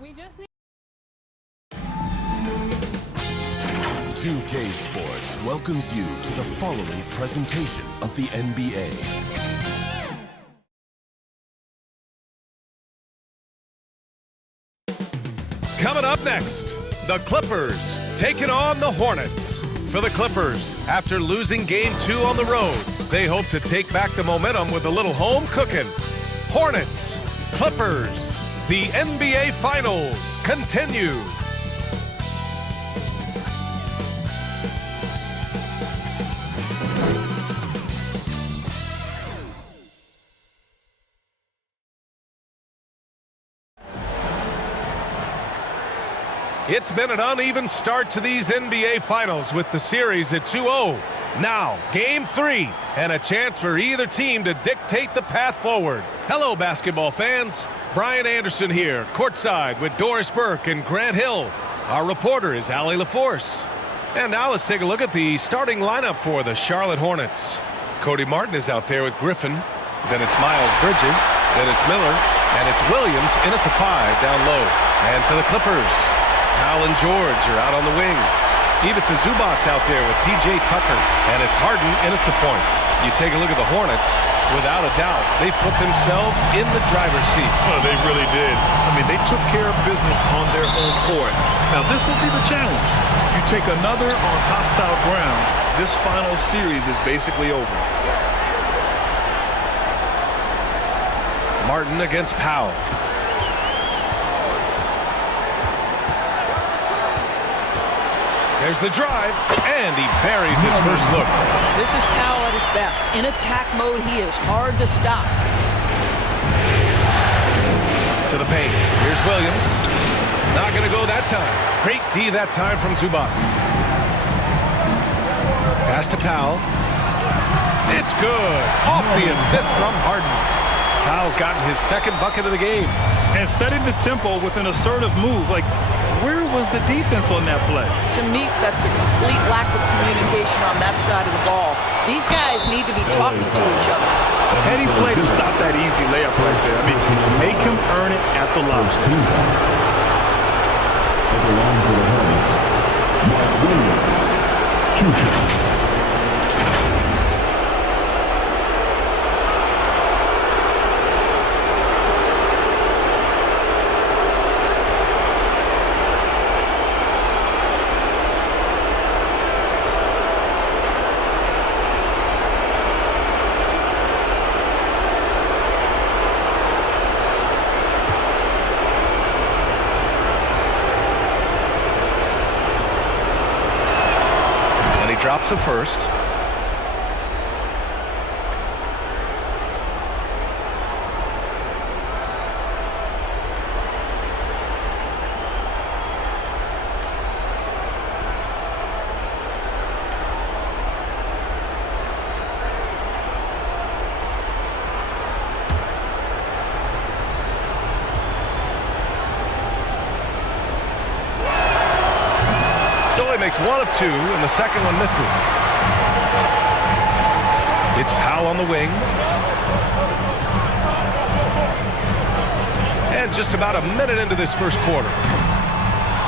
We just need 2K Sports welcomes you to the following presentation of the NBA. Coming up next, the Clippers taking on the Hornets. For the Clippers, after losing Game 2 on the road, they hope to take back the momentum with a little home cooking. Hornets, Clippers, the NBA Finals continue. It's been an uneven start to these NBA Finals with the series at 2-0. Now, Game 3, and a chance for either team to dictate the path forward. Hello, basketball fans. Brian Anderson here, courtside with Doris Burke and Grant Hill. Our reporter is Allie LaForce. And now let's take a look at the starting lineup for the Charlotte Hornets. Cody Martin is out there with Griffin. Then it's Miles Bridges. Then it's Miller. And it's Williams in at the 5 down low. And for the Clippers, Powell and George are out on the wings. Ivica Zubac's out there with P.J. Tucker. And it's Harden in at the point. You take a look at the Hornets, without a doubt, they put themselves in the driver's seat. Well, they really did. I mean, they took care of business on their own court. Now, this will be the challenge. You take another on hostile ground, this final series is basically over. Martin against Powell. There's the drive, and he buries his first look. This is Powell at his best. In attack mode, he is hard to stop. To the paint. Here's Williams. Not going to go that time. Great D that time from Zubac. Pass to Powell. It's good. Off the assist from Harden. Powell's gotten his second bucket of the game. And setting the tempo with an assertive move. Like, where was the defense on that play? To me, that's a complete lack of communication on that side of the ball. These guys need to be talking to each other. Heady play to stop that easy layup right there. I mean, make him earn it at the line. At the line for the Hornets, Mark Williams, 2 shots. Drops a first. So he makes 1 of 2, and the second one misses. It's Powell on the wing. And just about a minute into this first quarter.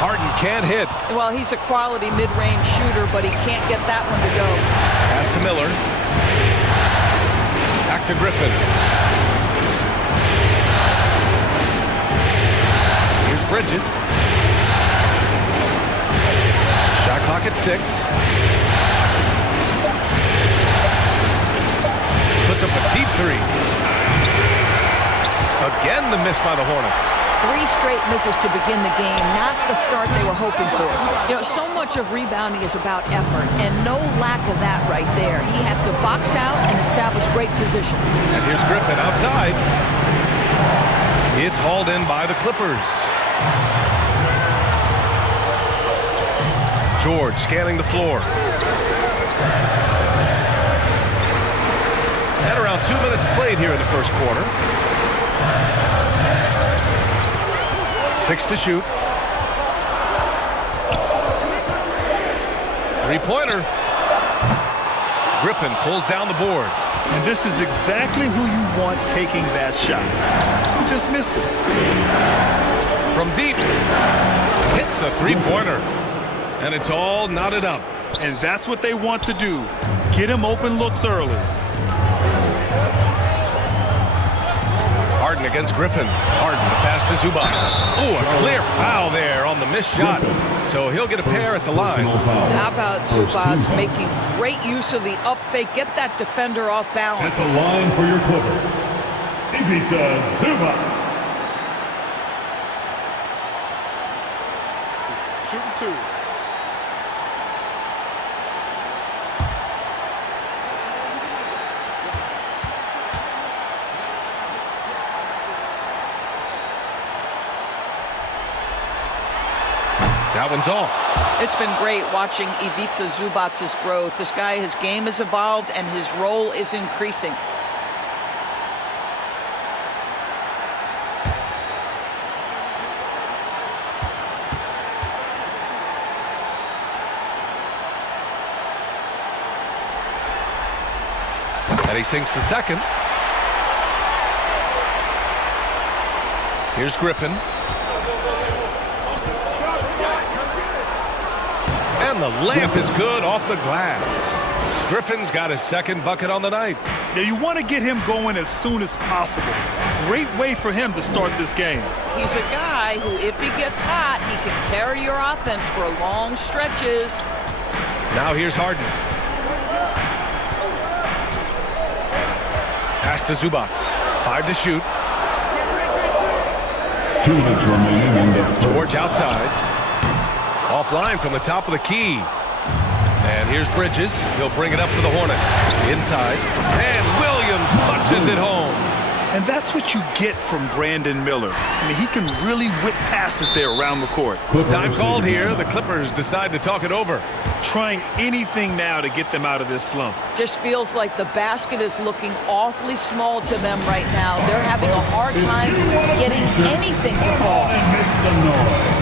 Harden can't hit. Well, he's a quality mid-range shooter, but he can't get that one to go. Pass to Miller. Back to Griffin. Here's Bridges. Shot clock at 6. Puts up a deep 3. Again, the miss by the Hornets. 3 straight misses to begin the game, not the start they were hoping for. You know, so much of rebounding is about effort, and no lack of that right there. He had to box out and establish great position. And here's Griffin outside. It's hauled in by the Clippers. George scanning the floor. And around 2 minutes played here in the first quarter. 6 to shoot. 3-pointer. Griffin pulls down the board. And this is exactly who you want taking that shot. He just missed it. from deep. Hits a three-pointer. And it's all knotted up. And that's what they want to do. Get him open looks early. Harden against Griffin. Harden, the pass to Zubac. Ooh, a clear foul there on the missed shot. So he'll get a pair at the line. How about Zubac making great use of the up fake, get that defender off balance. At the line for your Clippers, Ivica Zubac. Shooting two. That one's off. It's been great watching Ivica Zubac's growth. This guy, his game has evolved and his role is increasing. And he sinks the second. Here's Griffin. And the layup is good off the glass. Griffin's got his second bucket on the night. Yeah, you want to get him going as soon as possible. Great way for him to start this game. He's a guy who, if he gets hot, he can carry your offense for long stretches. Now here's Harden. Pass to Zubac. 5 to shoot. 2 minutes remaining in the first. George outside. Offline from the top of the key. And here's Bridges. He'll bring it up for the Hornets. Inside. And Williams punches it home. And that's what you get from Brandon Miller. I mean, he can really whip passes there around the court. Time called here. The Clippers decide to talk it over. Trying anything now to get them out of this slump. Just feels like the basket is looking awfully small to them right now. They're having a hard time getting anything to fall. And make some noise.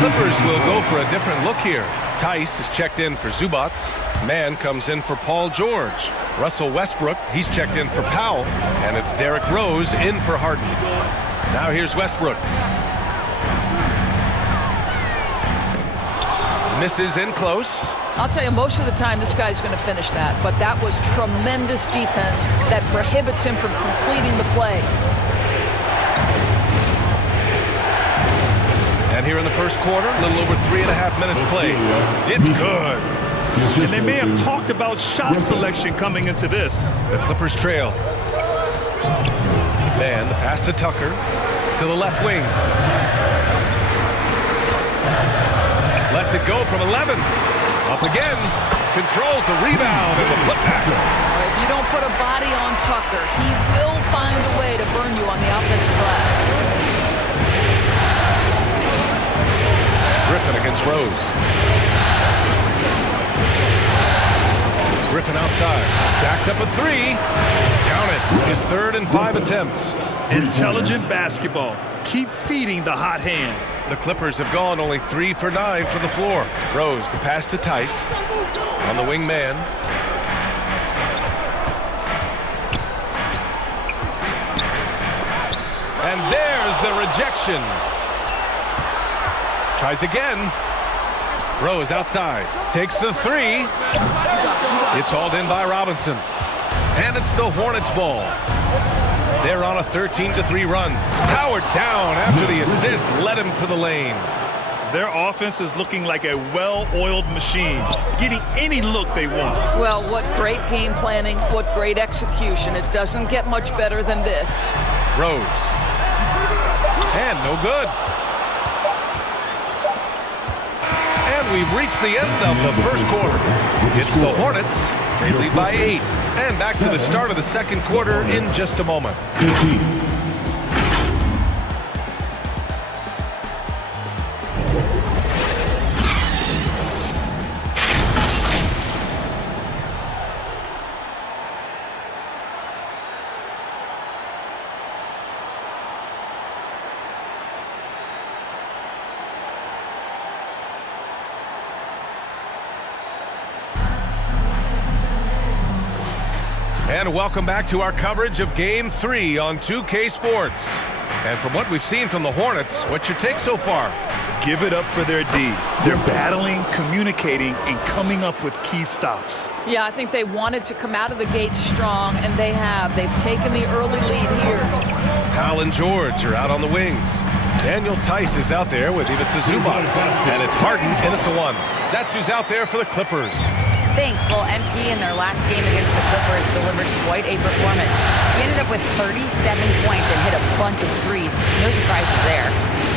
Clippers will go for a different look here. Tice is checked in for Zubac. Mann comes in for Paul George. Russell Westbrook, he's checked in for Powell. And it's Derrick Rose in for Harden. Now here's Westbrook. Misses in close. I'll tell you, most of the time this guy's going to finish that. But that was tremendous defense that prohibits him from completing the play. And here in the first quarter, a little over 3.5 minutes played. It's good. And they may have talked about shot selection coming into this. The Clippers trail. Mann, the pass to Tucker. To the left wing. Lets it go from 11. Up again. Controls the rebound and the putback. If you don't put a body on Tucker, he will find a way to burn you on the offensive glass. Griffin against Rose. Griffin outside. Jacks up a 3. Count it. His 3rd and 5 attempts. Intelligent basketball. Keep feeding the hot hand. The Clippers have gone only 3 for 9 from the floor. Rose, the pass to Tice. On the wing man. And there's the rejection. Tries again. Rose outside. Takes the 3. It's hauled in by Robinson. And it's the Hornets ball. They're on a 13-3 run. Howard down after the assist led him to the lane. Their offense is looking like a well-oiled machine, getting any look they want. Well, what great game planning, what great execution. It doesn't get much better than this. Rose. And no good. And we've reached the end of the first quarter. It's the Hornets. They lead by 8. And back to the start of the second quarter in just a moment. 15. And welcome back to our coverage of Game 3 on 2K Sports. And from what we've seen from the Hornets, what's your take so far? Give it up for their D. They're battling, communicating, and coming up with key stops. Yeah, I think they wanted to come out of the gate strong, and they have. They've taken the early lead here. Powell and George are out on the wings. Daniel Tice is out there with Ivica Zubac. And it's Harden in at the 1. That's who's out there for the Clippers. Thanks. Well, MP in their last game against the Clippers delivered quite a performance. He ended up with 37 points and hit a bunch of threes. No surprises there.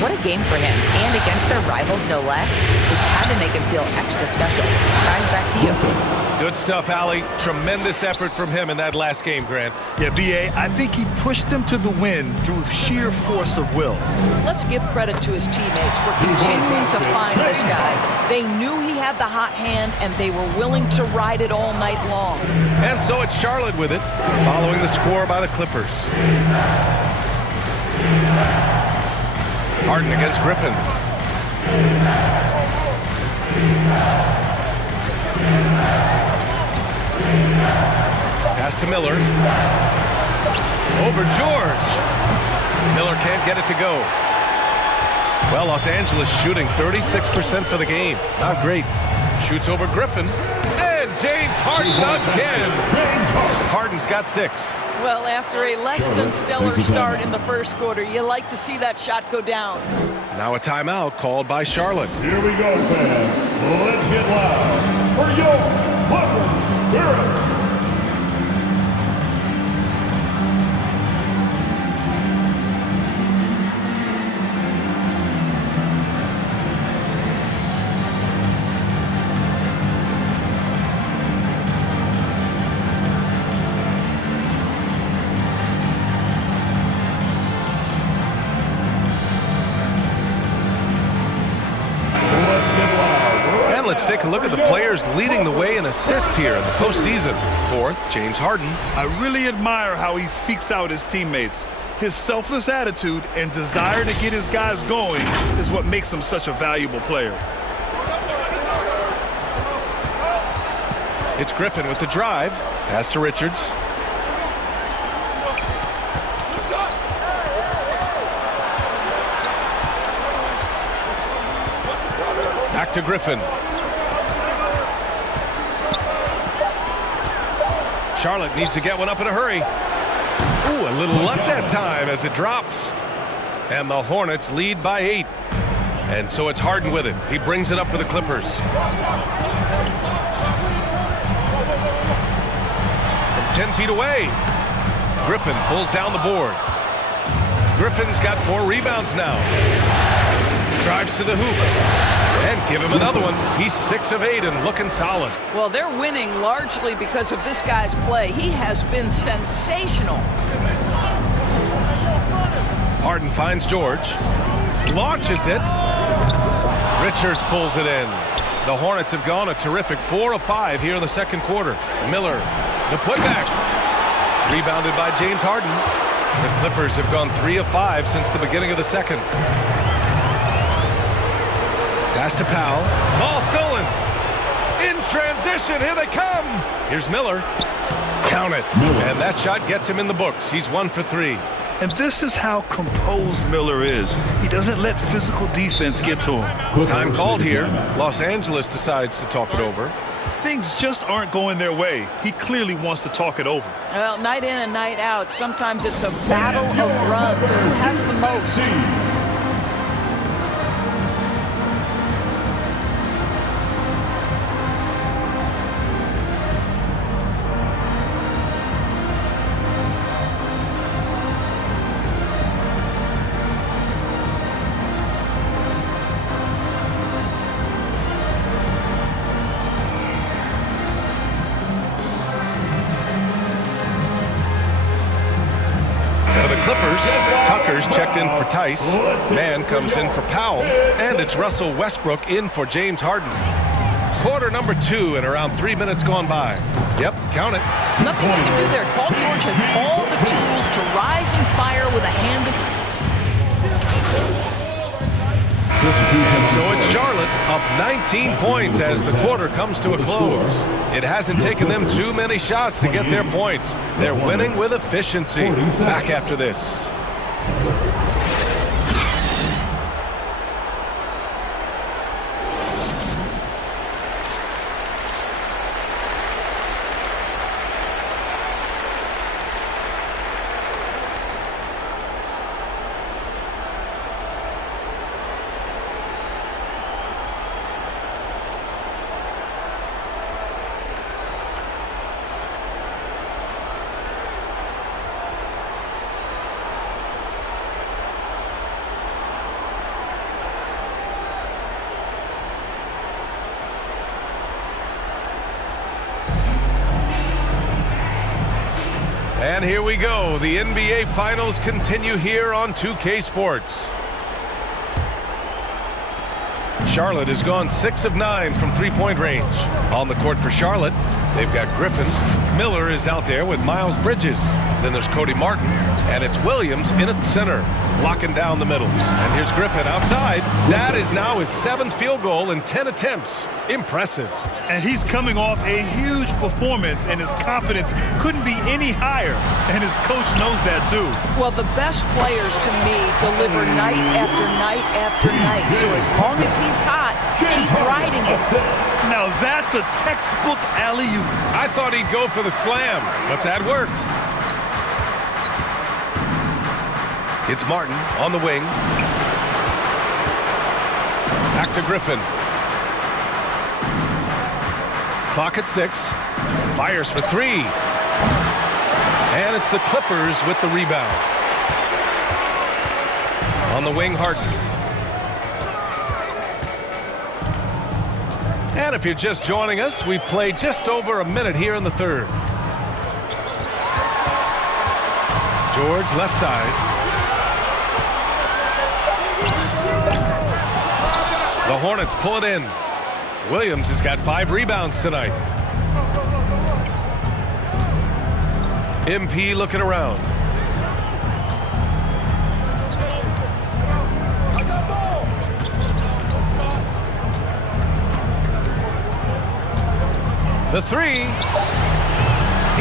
What a game for him, and against their rivals, no less, which had to make him feel extra special. Guys, back to you. Good stuff, Allie. Tremendous effort from him in that last game, Grant. Yeah, B.A., I think he pushed them to the win through sheer force of will. Let's give credit to his teammates for continuing to find this guy. They knew he had the hot hand, and they were willing to ride it all night long. And so it's Charlotte with it, following the score by the Clippers. Harden against Griffin. Pass to Miller. Over George. Miller can't get it to go. Well, Los Angeles shooting 36% for the game. Not great. Shoots over Griffin. And James Harden again. Harden's got 6. Well, after a less than stellar start in the first quarter, you like to see that shot go down. Now a timeout called by Charlotte. Here we go, fans. Let's get loud for your Clippers Spirit. Let's take a look at the players leading the way in assists here in the postseason. 4th, James Harden. I really admire how he seeks out his teammates. His selfless attitude and desire to get his guys going is what makes him such a valuable player. It's Griffin with the drive. Pass to Richards. Back to Griffin. Charlotte needs to get one up in a hurry. Ooh, a little luck that time as it drops. And the Hornets lead by 8. And so it's Harden with it. He brings it up for the Clippers. From 10 feet away, Griffin pulls down the board. Griffin's got 4 rebounds now. Drives to the hoop. And give him another one. He's 6 of 8 and looking solid. Well, they're winning largely because of this guy's play. He has been sensational. Harden finds George. Launches it. Richards pulls it in. The Hornets have gone a terrific 4 of 5 here in the second quarter. Miller, the putback. Rebounded by James Harden. The Clippers have gone 3 of 5 since the beginning of the second. Pass to Powell. Ball stolen. In transition. Here they come. Here's Miller. Count it. And that shot gets him in the books. He's 1 for 3. And this is how composed Miller is. He doesn't let physical defense get to him. Time called here. Los Angeles decides to talk it over. Things just aren't going their way. He clearly wants to talk it over. Well, night in and night out, sometimes it's a battle of runs. Who has the most? Tucker's checked in for Tice. Mann comes in for Powell. And it's Russell Westbrook in for James Harden. Quarter number 2 and around 3 minutes gone by. Yep, count it. Nothing you can do there. Paul George has all the tools to rise and fire with a hand. And so it's Charlotte up 19 points as the quarter comes to a close. It hasn't taken them too many shots to get their points. They're winning with efficiency. Back after this. And here we go. The NBA Finals continue here on 2K Sports. Charlotte has gone 6 of 9 from three-point range. On the court for Charlotte, they've got Griffin. Miller is out there with Miles Bridges. Then there's Cody Martin. And it's Williams in at center, locking down the middle. And here's Griffin outside. That is now his 7th field goal in 10 attempts. Impressive. And he's coming off a huge performance, and his confidence couldn't be any higher. And his coach knows that, too. Well, the best players, to me, deliver night after night after night. So as long as he's hot, keep riding it. Now that's a textbook alley-oop. I thought he'd go for the slam, but that worked. It's Martin on the wing. Back to Griffin. Clock at 6. Fires for 3. And it's the Clippers with the rebound. On the wing, Harden. And if you're just joining us, we've played just over a minute here in the third. George left side. The Hornets pull it in. Williams has got 5 rebounds tonight. MP looking around. The 3.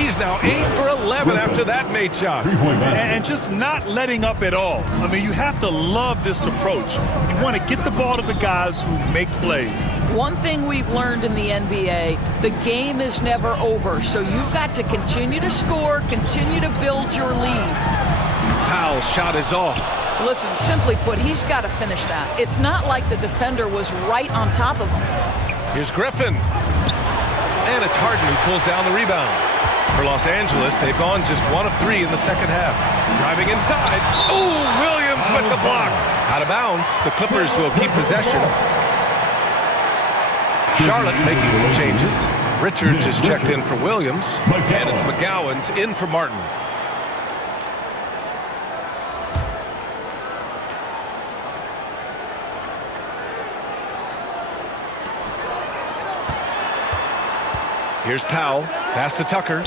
He's now 8 for 11 after that made shot. And just not letting up at all. I mean, you have to love this approach. You want to get the ball to the guys who make plays. One thing we've learned in the NBA, the game is never over. So you've got to continue to score, continue to build your lead. Powell's shot is off. Listen, simply put, he's got to finish that. It's not like the defender was right on top of him. Here's Griffin. And it's Harden who pulls down the rebound. For Los Angeles, they've gone just 1 of 3 in the second half. Driving inside. Ooh, Williams with the block. Out of bounds. The Clippers will keep possession. Charlotte making some changes. Richards is checked in for Williams. And it's McGowan's in for Martin. Here's Powell. Pass to Tucker.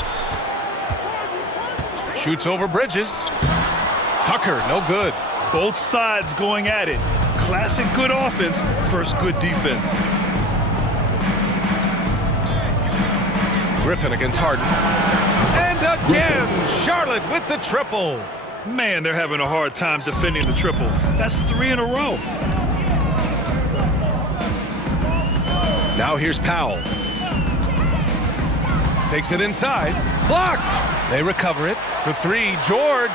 Shoots over Bridges. Tucker, no good. Both sides going at it. Classic good offense, first good defense. Griffin against Harden. And again, Charlotte with the triple. Man, they're having a hard time defending the triple. That's 3 in a row. Now here's Powell. Takes it inside. Blocked. They recover it for 3. George.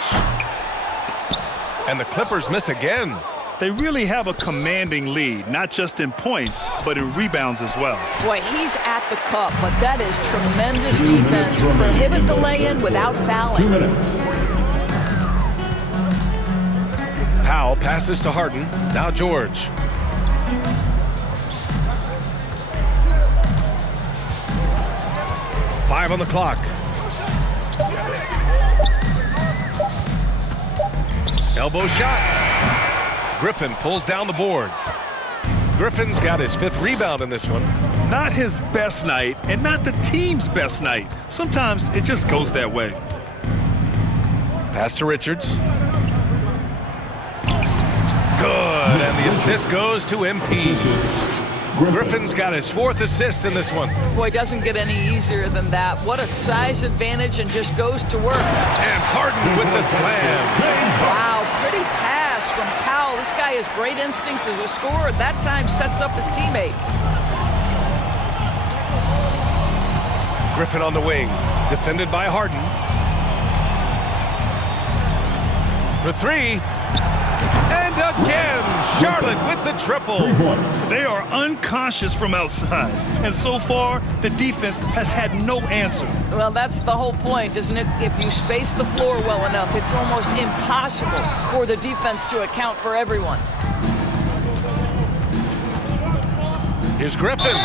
And the Clippers miss again. They really have a commanding lead, not just in points, but in rebounds as well. Boy, he's at the cup, but that is tremendous defense. Prohibit the lay-in without fouling. 2 minutes. Powell passes to Harden. Now George. Five on the clock. Elbow shot. Griffin pulls down the board. Griffin's got his 5th rebound in this one. Not his best night, and not the team's best night. Sometimes it just goes that way. Pass to Richards. Good, and the assist goes to MP. Griffin's got his 4th assist in this one. Boy, doesn't get any easier than that. What a size advantage, and just goes to work. And Harden with the slam. Wow, pretty pass from Powell. This guy has great instincts as a scorer. That time sets up his teammate. Griffin on the wing, defended by Harden. For 3. And again, Charlotte with the triple. They are unconscious from outside, and so far the defense has had no answer. Well, that's the whole point, isn't it? If you space the floor well enough, it's almost impossible for the defense to account for everyone. Here's Griffin.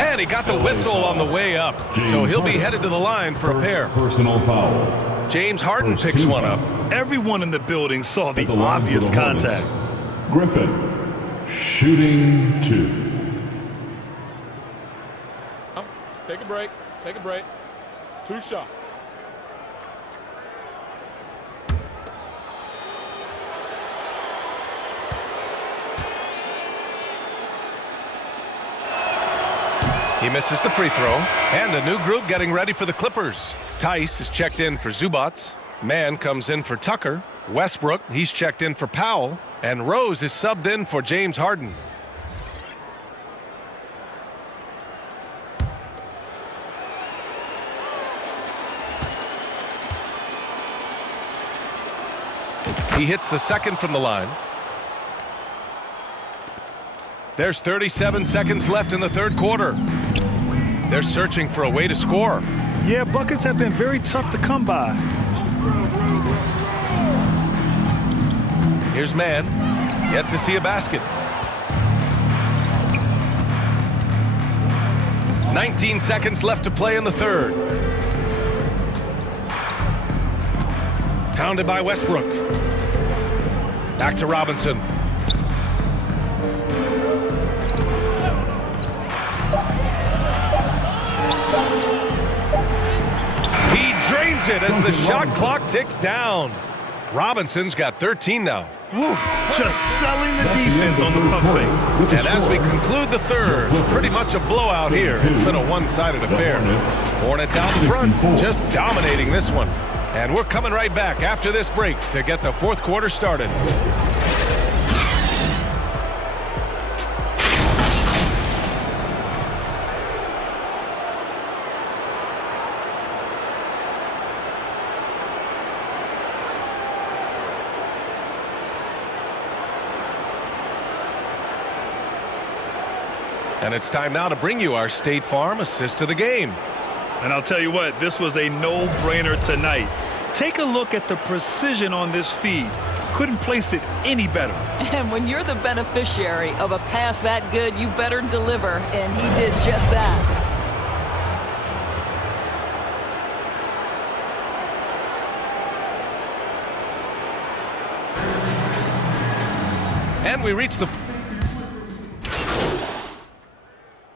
And he got the whistle on the way up. So he'll be headed to the line for a pair. Personal foul. James Harden picks one up. Everyone in the building saw the obvious contact. Griffin, shooting 2. Take a break. Take a break. 2 shots. He misses the free throw. And a new group getting ready for the Clippers. Tice is checked in for Zubats. Mann comes in for Tucker. Westbrook, he's checked in for Powell. And Rose is subbed in for James Harden. He hits the second from the line. There's 37 seconds left in the 3rd quarter. They're searching for a way to score. Yeah, buckets have been very tough to come by. Here's Mann, yet to see a basket. 19 seconds left to play in the 3rd. Pounded by Westbrook. Back to Robinson. He drains it as the shot clock ticks down. Robinson's got 13 now. Woo, just selling the defense on the pump fake. And as we conclude the 3rd, pretty much a blowout here. It's been a one-sided affair. Hornets out front, just dominating this one. And we're coming right back after this break to get the 4th quarter started. And it's time now to bring you our State Farm assist of the game. And I'll tell you what, this was a no-brainer tonight. Take a look at the precision on this feed. Couldn't place it any better. And when you're the beneficiary of a pass that good, you better deliver, and he did just that. And we reach the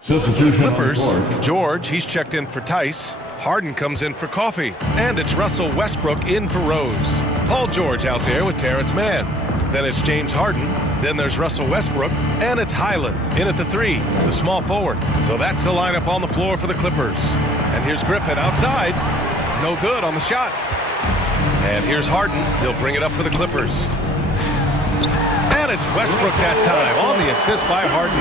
Substitution Clippers. on court. George, he's checked in for Tice. Harden comes in for Coffee. And it's Russell Westbrook in for Rose. Paul George out there with Terrence Mann. Then it's James Harden. Then there's Russell Westbrook. And it's Highland in at the 3, the small forward. So that's the lineup on the floor for the Clippers. And here's Griffin outside. No good on the shot. And here's Harden. He'll bring it up for the Clippers. And it's Westbrook that time on the assist by Harden.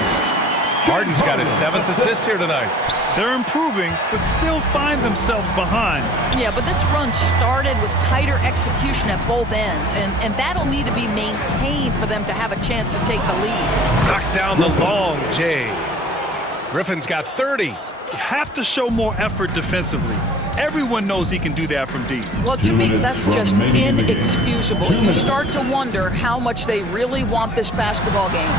Harden's got his 7th assist here tonight. They're improving, but still find themselves behind. Yeah, but this run started with tighter execution at both ends, and that'll need to be maintained for them to have a chance to take the lead. Knocks down the long J. Griffin's got 30. You have to show more effort defensively. Everyone knows he can do that from deep. Well, to me, that's just inexcusable. You start to wonder how much they really want this basketball game.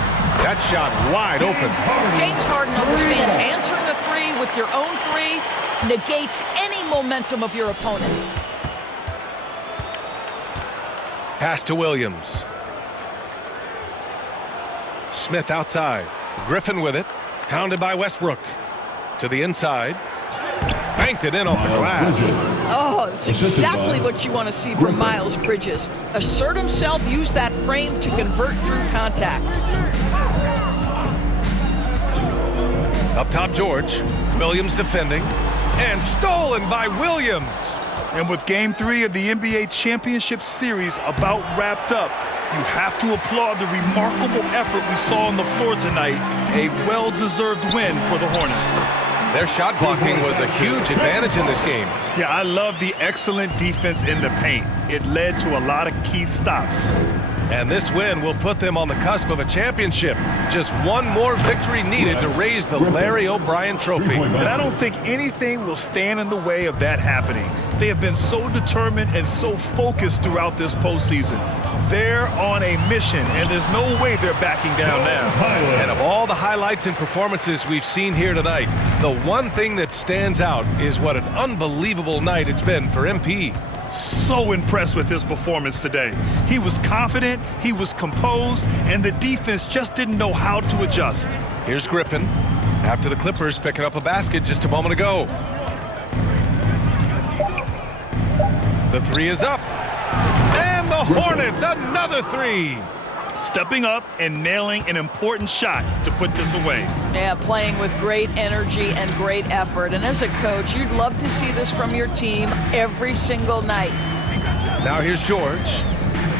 That shot wide open. James Harden understands answering a 3 with your own 3 negates any momentum of your opponent. Pass to Williams. Smith outside. Griffin with it. Pounded by Westbrook. To the inside. banked it in off the glass. Oh, it's exactly what you want to see from Miles Bridges. Assert himself, use that frame to convert through contact. Up top, George. Williams defending. And stolen by Williams. And with Game 3 of the NBA Championship Series about wrapped up, you have to applaud the remarkable effort we saw on the floor tonight. A well-deserved win for the Hornets. Their shot blocking was a huge advantage in this game. Yeah, I love the excellent defense in the paint. It led to a lot of key stops. And this win will put them on the cusp of a championship. Just one more victory needed to raise the Larry O'Brien Trophy. And I don't think anything will stand in the way of that happening. They have been so determined and so focused throughout this postseason. They're on a mission, and there's no way they're backing down now. And of all the highlights and performances we've seen here tonight, the one thing that stands out is what an unbelievable night it's been for MP. So impressed with his performance today. He was confident, he was composed, and the defense just didn't know how to adjust. Here's Griffin after the Clippers picking up a basket just a moment ago. The three is up. And the Hornets, another three. Stepping up and nailing an important shot to put this away. Yeah, playing with great energy and great effort. And as a coach, you'd love to see this from your team every single night. Now here's George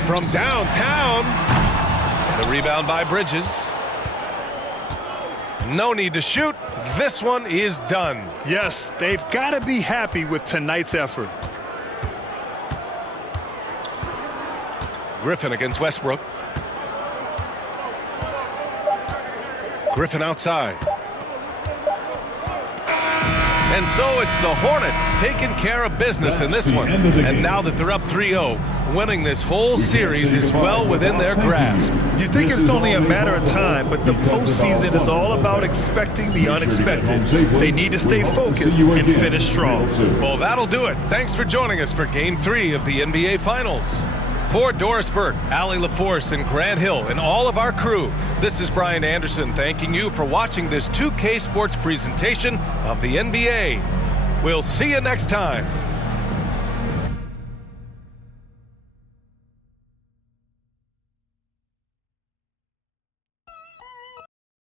from downtown. The rebound by Bridges. No need to shoot. This one is done. Yes, they've got to be happy with tonight's effort. Griffin against Westbrook. Griffin outside. And so it's the Hornets taking care of business in this one. And now that they're up 3-0, winning this whole series is well within their grasp. You think it's only a matter of time, but the postseason is all about expecting the unexpected. They need to stay focused and finish strong. Well, that'll do it. Thanks for joining us for Game 3 of the NBA Finals. For Doris Burke, Allie LaForce, and Grant Hill, and all of our crew, this is Brian Anderson thanking you for watching this 2K Sports presentation of the NBA. We'll see you next time.